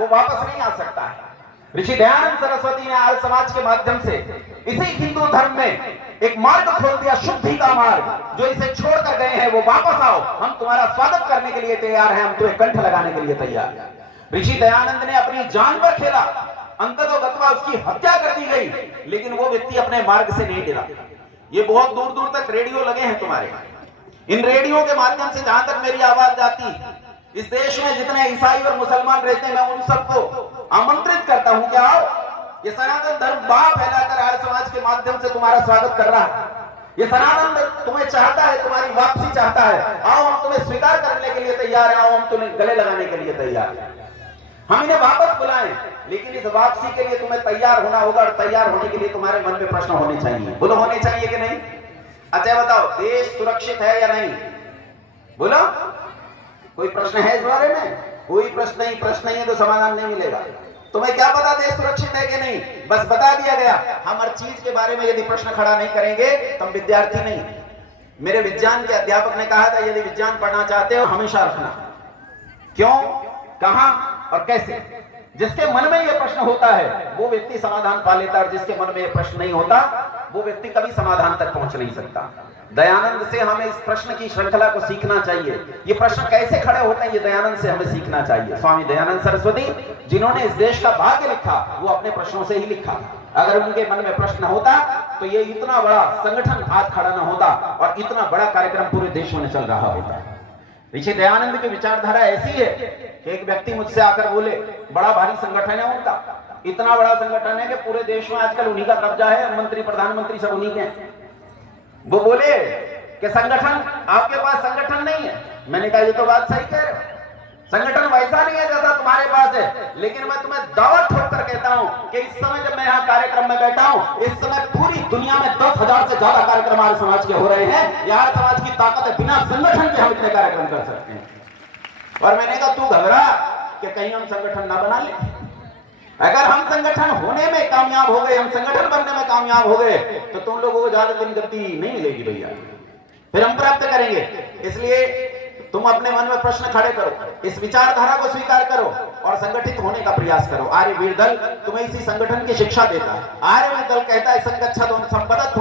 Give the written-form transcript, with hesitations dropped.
वो वापस नहीं आ सकता है। ऋषि दयानंद सरस्वती ने आर्य समाज के माध्यम से इसी हिंदू धर्म में एक मार्ग खोल दिया, शुद्धि का मार्ग। जो इसे छोड़कर गए हैं वो वापस आओ, हम तुम्हारा स्वागत करने के लिए तैयार हैं, हम तुम्हें कंठ लगाने के लिए तैयार हैं। ऋषि दयानंद ने अपनी जान पर खेला, अंततोगत्वा उसकी हत्या कर दी गई, लेकिन वो व्यक्ति अपने मार्ग से नहीं गिरा। ये बहुत दूर दूर तक रेडियो लगे हैं तुम्हारे, इन रेडियो के माध्यम से जहां तक मेरी आवाज जाती, इस देश में जितने ईसाई और मुसलमान रहते हैं, मैं उन सबको आमंत्रित करता हूं कि आओ, ये सनातन धर्म बाप फैलाकर आर्य समाज के माध्यम से तुम्हारा स्वागत कर रहा है। ये सनातन धर्म तुम्हें चाहता है, तुम्हारी वापसी चाहता है। आओ, हम तुम्हें स्वीकार करने के लिए तैयार हैं, आओ हम तुम्हें गले लगाने के लिए तैयार हैं। हम इन्हें वापस बुलाएं, लेकिन इस वापसी के लिए तुम्हें तैयार होना होगा, और तैयार होने के लिए तुम्हारे मन में प्रश्न होने चाहिए। बोलो, होने चाहिए कि नहीं? अच्छा बताओ, देश सुरक्षित है या नहीं? बोलो, कोई प्रश्न है इस बारे में? कोई प्रश्न नहीं। प्रश्न नहीं है तो समाधान नहीं मिलेगा। तुम्हें क्या पता देश सुरक्षित है कि नहीं? बस बता दिया गया। हम हर चीज के बारे में यदि प्रश्न खड़ा नहीं करेंगे तो हम विद्यार्थी नहीं। मेरे विज्ञान के अध्यापक ने कहा था, यदि विज्ञान पढ़ना चाहते हो हमेशा रखना, क्यों, कहां और कैसे। जिसके मन में यह प्रश्न होता है वो व्यक्ति समाधान पा लेता है, और जिसके मन में यह प्रश्न नहीं होता वो व्यक्ति कभी समाधान तक पहुंच नहीं सकता। दयानंद से हमें इस प्रश्न की श्रृंखला को सीखना चाहिए। ये प्रश्न कैसे खड़े होते हैं, ये दयानंद से हमें सीखना चाहिए। स्वामी दयानंद सरस्वती जिन्होंने इस देश का भाग्य लिखा, वो अपने प्रश्नों से ही लिखा। अगर उनके मन में प्रश्न होता तो ये इतना बड़ा संगठन आज खड़ा न होता, और इतना बड़ा कार्यक्रम पूरे देश में चल रहा होता। ऋषि दयानंद की विचारधारा ऐसी है कि एक व्यक्ति मुझसे आकर बोले, बड़ा भारी संगठन है उनका, इतना बड़ा संगठन है कि पूरे देश में आजकल उन्हीं का कब्जा है, मंत्री प्रधानमंत्री सब उन्हीं के हैं। वो बोले कि संगठन, आपके पास संगठन नहीं है। मैंने कहा, ये तो बात सही कह रहे हो, संगठन वैसा नहीं है जैसा तुम्हारे पास है, लेकिन मैं तुम्हें दावा ठोक कर कहता हूं कि इस समय जब मैं यहाँ कार्यक्रम में बैठा हूं, इस समय पूरी दुनिया में 10,000 से ज्यादा कार्यक्रम आर्य समाज के हो रहे हैं। आर्य समाज की ताकत है, बिना संगठन के हम इतने कार्यक्रम कर सकते हैं। और मैंने कहा, तू घबरा कि कहीं हम संगठन ना बना ले। अगर हम संगठन होने में कामयाब हो गए, हम संगठन बनने में कामयाब हो गए, तो तुम लोगों को ज्यादा दिन गति नहीं मिलेगी भैया, फिर हम प्राप्त करेंगे। इसलिए तुम अपने मन में प्रश्न खड़े करो, इस विचारधारा को स्वीकार करो और संगठित होने का प्रयास करो। आर्यवीर दल तुम्हें इसी संगठन की शिक्षा देता है। आर्यवीर दल कहता है, संगच्छध्वं संपदत्